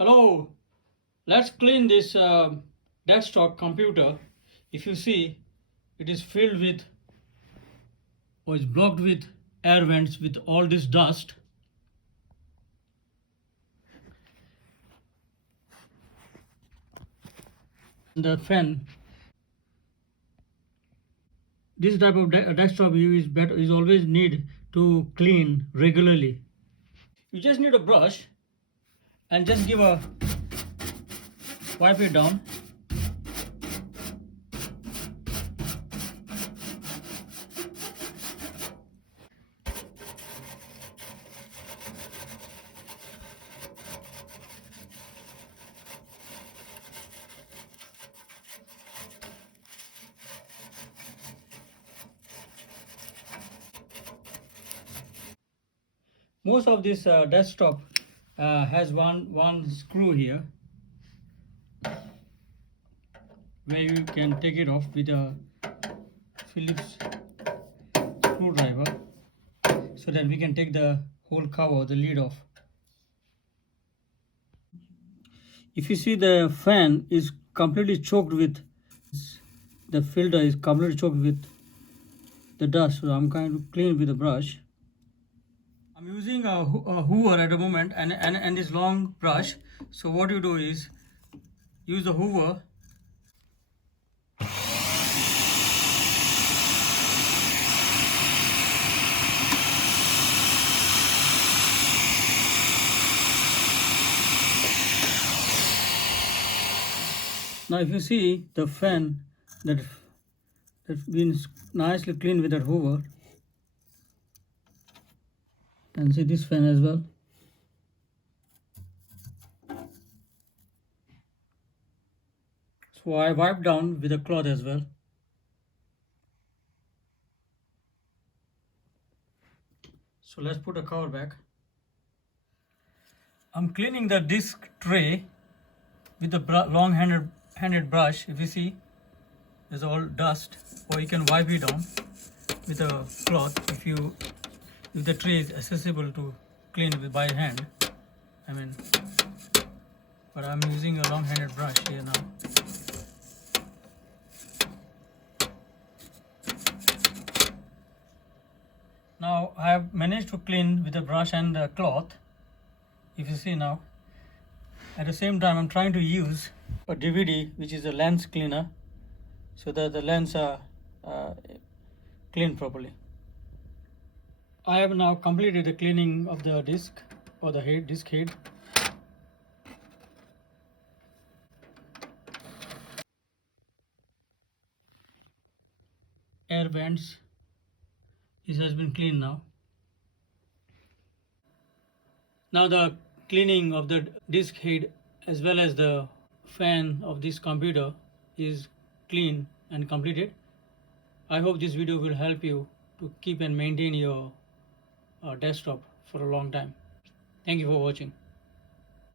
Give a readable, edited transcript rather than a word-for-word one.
Hello, let's clean this desktop computer. If you see, it is filled with or is blocked with air vents with all this dust. And the fan. This type of desktop is always need to clean regularly. You just need a brush and just give a wipe it down. Most of this desktop has one screw here where you can take it off with a Phillips screwdriver so that we can take the whole cover, the lid off. If you see, the fan is completely choked with, the filter is completely choked with the dust, so I'm going to clean with a brush. I'm using a hoover at the moment and this long brush. So what you do is use the hoover. Now if you see the fan that's been nicely cleaned with that hoover, and see this fan as well. So I wiped down with a cloth as well. So let's put a cover back. I'm cleaning the disc tray with a long-handed brush. If you see, there's all dust, or you can wipe it down with a cloth if the tray is accessible to clean with by hand. But I'm using a long-handed brush here now. Now I have managed to clean with the brush and the cloth. If you see now, at the same time I'm trying to use a DVD, which is a lens cleaner, so that the lens are cleaned properly. I have now completed the cleaning of the disc or the disc head. Air vents. This has been cleaned now. Now the cleaning of the disc head as well as the fan of this computer is clean and completed. I hope this video will help you to keep and maintain your desktop for a long time. Thank you for watching.